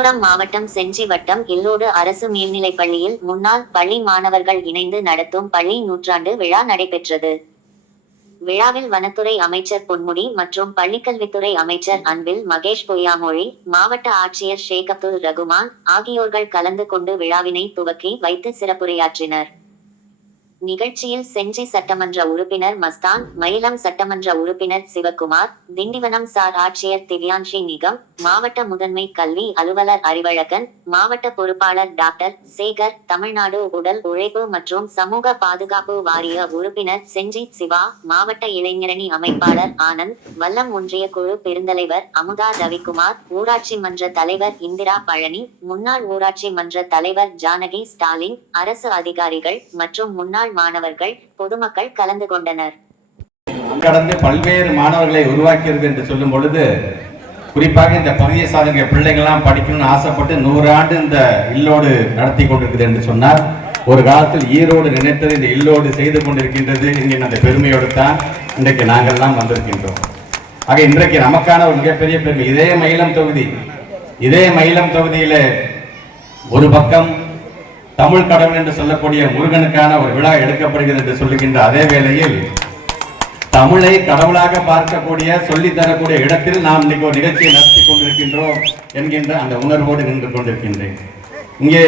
விழுப்புரம் மாவட்டம் செஞ்சி வட்டம் இல்லோடு அரசு மேல்நிலைப் பள்ளியில் முன்னாள் பள்ளி மாணவர்கள் இணைந்து நடத்தும் பள்ளி நூற்றாண்டு விழா நடைபெற்றது. விழாவில் வனத்துறை அமைச்சர் பொன்முடி மற்றும் பள்ளிக்கல்வித்துறை அமைச்சர் அன்பில் மகேஷ் பொய்யாமொழி மாவட்ட ஆட்சியர் ஷேக் அப்துல் ரகுமான் ஆகியோர்கள் கலந்து கொண்டு விழாவினை துவக்கி வைத்து சிறப்புரையாற்றினர். நிகழ்ச்சியில் செஞ்சி சட்டமன்ற உறுப்பினர் மஸ்தான் மயிலம் சட்டமன்ற உறுப்பினர் சிவகுமார் திண்டிவனம் சார் ஆட்சியர் திவ்யான்ஷி நிகம் மாவட்ட முதன்மை கல்வி அலுவலர் அறிவழகன் மாவட்ட பொறுப்பாளர் டாக்டர் சேகர் தமிழ்நாடு உடல் உழைப்பு மற்றும் சமூக பாதுகாப்பு வாரிய உறுப்பினர் செஞ்சி சிவா மாவட்ட இளைஞரணி அமைப்பாளர் ஆனந்த் வல்லம் ஒன்றிய குழு பெருந்தலைவர் அமுதா ரவிக்குமார் ஊராட்சி மன்ற தலைவர் இந்திரா பழனி முன்னாள் ஊராட்சி மன்ற தலைவர் ஜானகி ஸ்டாலின் அரசு அதிகாரிகள் மற்றும் முன்னாள் முன்னாள் மாணவர்கள் பொதுமக்கள் கலந்து கொண்டனர். கடந்து பல்வேறு மாணவர்களை உருவாக்கியது என்று சொல்லும் பொழுது குறிப்பாக இந்த பகுதியை சார்ந்த பிள்ளைங்கள்லாம் படிக்கணும்னு ஆசைப்பட்டு நூறாண்டு இந்த இல்லோடு நடத்தி கொண்டிருக்குது என்று சொன்னார் ஒரு காலத்தில் ஈரோடு நினைத்தது இந்த இல்லோடு செய்து கொண்டிருக்கின்றது என்கின்ற அந்த பெருமையோடு தான் இன்றைக்கு நாங்கள்லாம் வந்திருக்கின்றோம். ஆக இன்றைக்கு நமக்கான ஒரு மிகப்பெரிய பெருமை இதே மயிலம் தொகுதி இதே மயிலம் தொகுதியில் ஒரு பக்கம் தமிழ் கடவுள் என்று சொல்லக்கூடிய முருகனுக்கான ஒரு விழா எடுக்கப்படுகிறது என்று சொல்லுகின்ற அதே வேளையில் தமிழை கடவுளாக பார்க்கக்கூடிய சொல்லி தரக்கூடிய இடத்தில் நாம் இன்னைக்கு ஒரு நிகழ்ச்சியை நடத்தி கொண்டிருக்கின்றோம் என்கின்ற அந்த உணர்வோடு நின்று கொண்டிருக்கின்றேன். இங்கே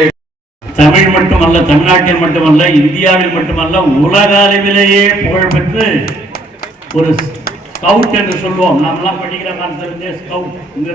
தமிழ் மட்டுமல்ல தமிழ்நாட்டில் மட்டுமல்ல இந்தியாவில் மட்டுமல்ல உலக அளவிலேயே புகழ்பெற்று ஒரு ஸ்கவுட் என்று சொல்லுவோம். நாமெல்லாம் படிக்கிற காலத்திலிருந்தே ஸ்கவுட் இங்க